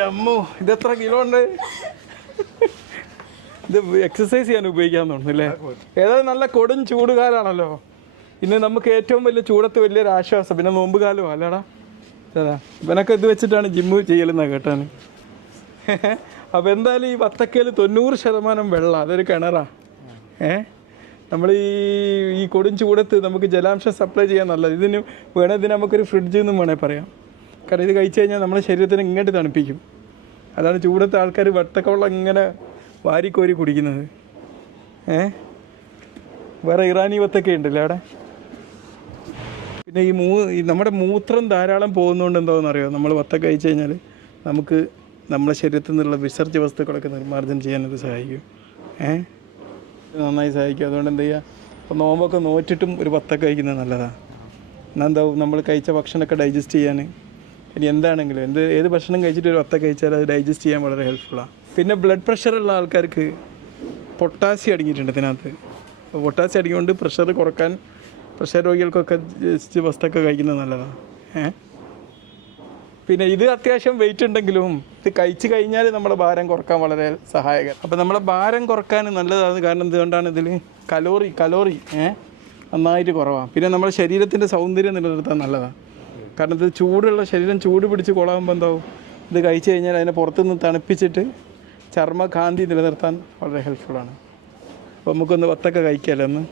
അമ്മോ ഇതെത്ര കിലോ ഉണ്ട്? ഇത് എക്സസൈസ് ചെയ്യാൻ ഉപയോഗിക്കാൻ തോന്നുന്നില്ലേ? ഏതായാലും നല്ല കൊടും ചൂടുകാലാണല്ലോ. ഇന്ന് നമുക്ക് ഏറ്റവും വലിയ ചൂടത്ത് വലിയൊരു ആശ്വാസം. പിന്നെ നോമ്പ് കാലം അല്ലടാ. അതാ ഇവനൊക്കെ ഇത് വെച്ചിട്ടാണ് ജിമ്മ് ചെയ്യലെന്നാണ് കേട്ടാണ്. അപ്പോൾ എന്തായാലും ഈ വത്തക്കയിൽ 90% വെള്ളം, അതൊരു കിണറാ. നമ്മൾ ഈ കൊടും ചൂടത്ത് നമുക്ക് ജലാംശം സപ്ലൈ ചെയ്യാൻ നല്ലത്. ഇതിന് വേണമെങ്കിൽ നമുക്കൊരു ഫ്രിഡ്ജ് എന്നും വേണേൽ പറയാം. കാരണം ഇത് കഴിച്ചു കഴിഞ്ഞാൽ നമ്മുടെ ശരീരത്തിന് ഇങ്ങോട്ട് തണുപ്പിക്കും. അതാണ് ചൂടത്തെ ആൾക്കാർ വത്തക്ക വെള്ളം ഇങ്ങനെ വാരിക്കോരി കുടിക്കുന്നത്. വേറെ ഇറാനി വത്തക്ക ഉണ്ടല്ലേ അവിടെ. പിന്നെ ഈ നമ്മുടെ മൂത്രം ധാരാളം പോകുന്നതുകൊണ്ട് എന്താണെന്നറിയോ, നമ്മൾ വത്തക്ക കഴിച്ചു കഴിഞ്ഞാൽ നമുക്ക് നമ്മുടെ ശരീരത്തിൽ നിന്നുള്ള വിസർജ്യ വസ്തുക്കളൊക്കെ നിർമ്മാർജ്ജനം ചെയ്യാനത് സഹായിക്കും. നന്നായി സഹായിക്കും. അതുകൊണ്ട് എന്ത് ചെയ്യുക, അപ്പോൾ നോമ്പൊക്കെ നോറ്റിട്ടും ഒരു വത്തക്ക കഴിക്കുന്നത് നല്ലതാണ്. എന്നാൽ എന്താവും, നമ്മൾ കഴിച്ച ഭക്ഷണമൊക്കെ ഡൈജസ്റ്റ് ചെയ്യാൻ, ഇനി എന്താണെങ്കിലും ഏത് ഭക്ഷണം കഴിച്ചിട്ട് ഒരു വത്തക്ക കഴിച്ചാൽ അത് ഡൈജസ്റ്റ് ചെയ്യാൻ വളരെ ഹെൽപ്ഫുള്ളാണ്. പിന്നെ ബ്ലഡ് പ്രഷറുള്ള ആൾക്കാർക്ക് പൊട്ടാസ്യം അടങ്ങിയിട്ടുണ്ട് ഇതിനകത്ത്. അപ്പോൾ പൊട്ടാസ്യം അടങ്ങിക്കൊണ്ട് പ്രഷർ കുറക്കാൻ, പ്രഷർ രോഗികൾക്കൊക്കെ വത്തക്ക കഴിക്കുന്നത് നല്ലതാണ്. പിന്നെ ഇത് അത്യാവശ്യം വെയിറ്റ് ഉണ്ടെങ്കിലും ഇത് കഴിച്ച് കഴിഞ്ഞാൽ നമ്മുടെ ഭാരം കുറക്കാൻ വളരെ സഹായകരം. അപ്പോൾ നമ്മളെ ഭാരം കുറക്കാൻ നല്ലതാണ്. കാരണം എന്തുകൊണ്ടാണ്, ഇതിൽ കലോറി നന്നായിട്ട് കുറവാണ്. പിന്നെ നമ്മുടെ ശരീരത്തിൻ്റെ സൗന്ദര്യം നിലനിർത്താൻ നല്ലതാണ്. കാരണം ഇത് ചൂടുള്ള ശരീരം ചൂട് പിടിച്ച് കൊള്ളാകുമ്പോൾ എന്താവും, ഇത് കഴിച്ച് കഴിഞ്ഞാൽ അതിനെ പുറത്തുനിന്ന് തണുപ്പിച്ചിട്ട് ചർമ്മകാന്തി നിലനിർത്താൻ വളരെ ഹെൽപ്ഫുള്ളാണ്. അപ്പോൾ നമുക്കൊന്ന് വത്തക്ക കഴിക്കാമല്ലോ ഒന്ന്.